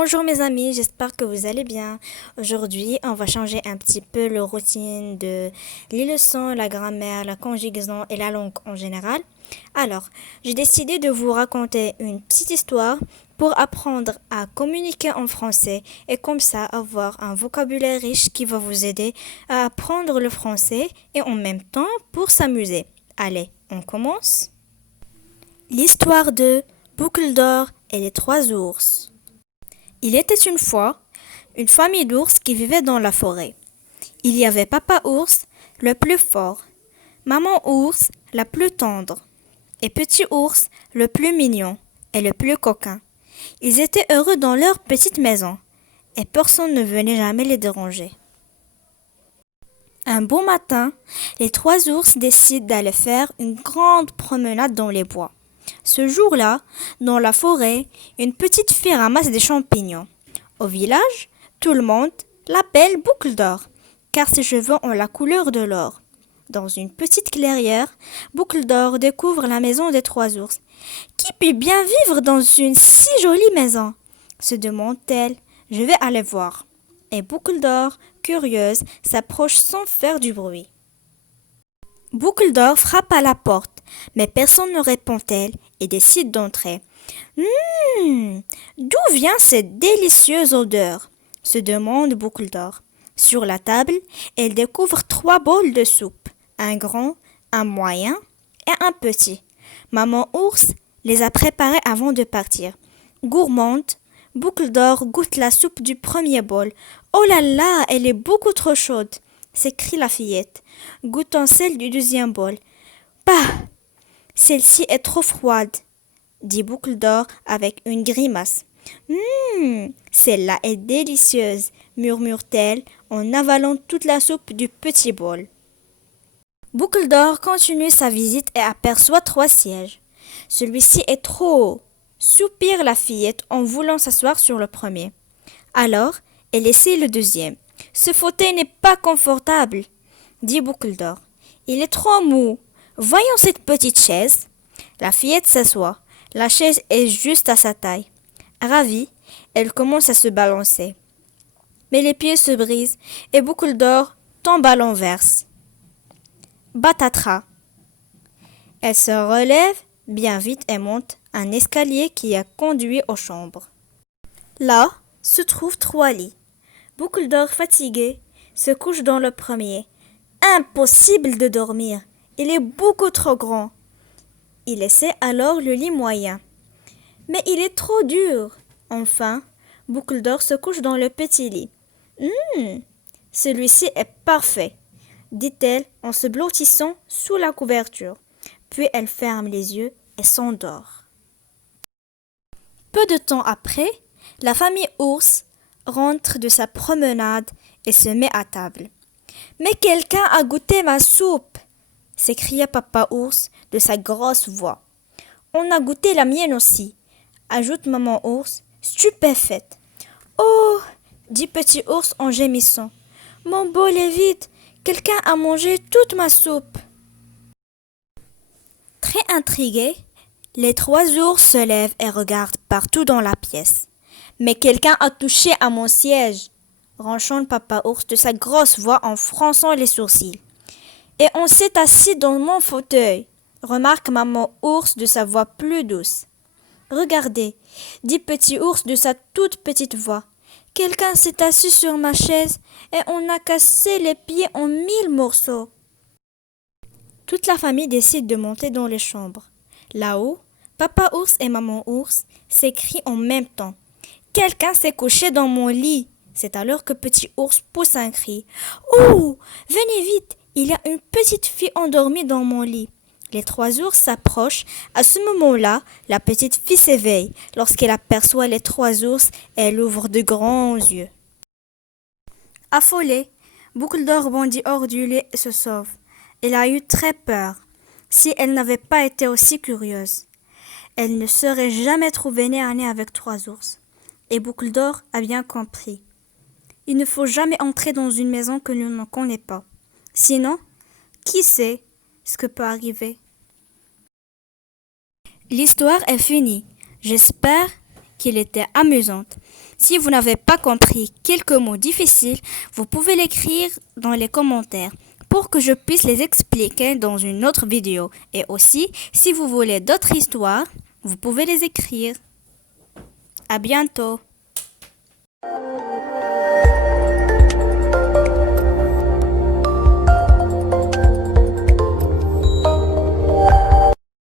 Bonjour mes amis, j'espère que vous allez bien. Aujourd'hui, on va changer un petit peu la routine de les leçons, la grammaire, la conjugaison et la langue en général. Alors, j'ai décidé de vous raconter une petite histoire pour apprendre à communiquer en français et comme ça avoir un vocabulaire riche qui va vous aider à apprendre le français et en même temps pour s'amuser. Allez, on commence. L'histoire de Boucle d'or et les trois ours. Il était une fois une famille d'ours qui vivait dans la forêt. Il y avait Papa ours, le plus fort, Maman ours, la plus tendre, et Petit ours, le plus mignon et le plus coquin. Ils étaient heureux dans leur petite maison, et personne ne venait jamais les déranger. Un beau matin, les trois ours décident d'aller faire une grande promenade dans les bois. Ce jour-là, dans la forêt, une petite fille ramasse des champignons. Au village, tout le monde l'appelle Boucle d'or, car ses cheveux ont la couleur de l'or. Dans une petite clairière, Boucle d'or découvre la maison des trois ours. Qui peut bien vivre dans une si jolie maison? Se demande-t-elle. Je vais aller voir. Et Boucle d'or, curieuse, s'approche sans faire du bruit. Boucle d'or frappe à la porte, mais personne ne répond-elle et décide d'entrer. D'où vient cette délicieuse odeur? Se demande Boucle d'or. Sur la table, elle découvre trois bols de soupe, un grand, un moyen et un petit. Maman ours les a préparés avant de partir. Gourmande, Boucle d'or goûte la soupe du premier bol. Oh là là, elle est beaucoup trop chaude, s'écrie la fillette, goûtant celle du deuxième bol. Bah, celle-ci est trop froide, dit Boucle d'or avec une grimace. Celle-là est délicieuse, murmure-t-elle en avalant toute la soupe du petit bol. Boucle d'or continue sa visite et aperçoit trois sièges. Celui-ci est trop haut, soupire la fillette en voulant s'asseoir sur le premier. Alors, elle essaie le deuxième. Ce fauteuil n'est pas confortable, dit Boucle d'or. Il est trop mou. Voyons cette petite chaise. La fillette s'assoit. La chaise est juste à sa taille. Ravie, elle commence à se balancer. Mais les pieds se brisent et Boucle d'or tombe à l'envers. Batatra. Elle se relève bien vite et monte un escalier qui a conduit aux chambres. Là se trouvent trois lits. Boucle d'or fatiguée se couche dans le premier. Impossible de dormir. Il est beaucoup trop grand. Il essaie alors le lit moyen. Mais il est trop dur. Enfin, Boucle d'or se couche dans le petit lit. Celui-ci est parfait, dit-elle en se blottissant sous la couverture. Puis elle ferme les yeux et s'endort. Peu de temps après, la famille ours rentre de sa promenade et se met à table. Mais quelqu'un a goûté ma soupe, s'écria Papa ours de sa grosse voix. On a goûté la mienne aussi, ajoute Maman ours, stupéfaite. Oh, dit Petit ours en gémissant. Mon bol est vide, quelqu'un a mangé toute ma soupe. Très intrigués, les trois ours se lèvent et regardent partout dans la pièce. Mais quelqu'un a touché à mon siège, ronchonne Papa ours de sa grosse voix en fronçant les sourcils. Et on s'est assis dans mon fauteuil, remarque Maman ours de sa voix plus douce. Regardez, dit Petit ours de sa toute petite voix. Quelqu'un s'est assis sur ma chaise et on a cassé les pieds en 1000 morceaux. Toute la famille décide de monter dans les chambres. Là-haut, Papa ours et Maman ours s'écrient en même temps. Quelqu'un s'est couché dans mon lit. C'est alors que Petit ours pousse un cri. Oh, venez vite, il y a une petite fille endormie dans mon lit. Les trois ours s'approchent. À ce moment-là, la petite fille s'éveille. Lorsqu'elle aperçoit les trois ours, elle ouvre de grands yeux. Affolée, Boucle d'or bondit hors du lit et se sauve. Elle a eu très peur. Si elle n'avait pas été aussi curieuse, elle ne serait jamais trouvée nez à nez avec trois ours. Et Boucle d'or a bien compris. Il ne faut jamais entrer dans une maison que l'on ne connaît pas. Sinon, qui sait ce que peut arriver? L'histoire est finie. J'espère qu'elle était amusante. Si vous n'avez pas compris quelques mots difficiles, vous pouvez l'écrire dans les commentaires pour que je puisse les expliquer dans une autre vidéo. Et aussi, si vous voulez d'autres histoires, vous pouvez les écrire. À bientôt.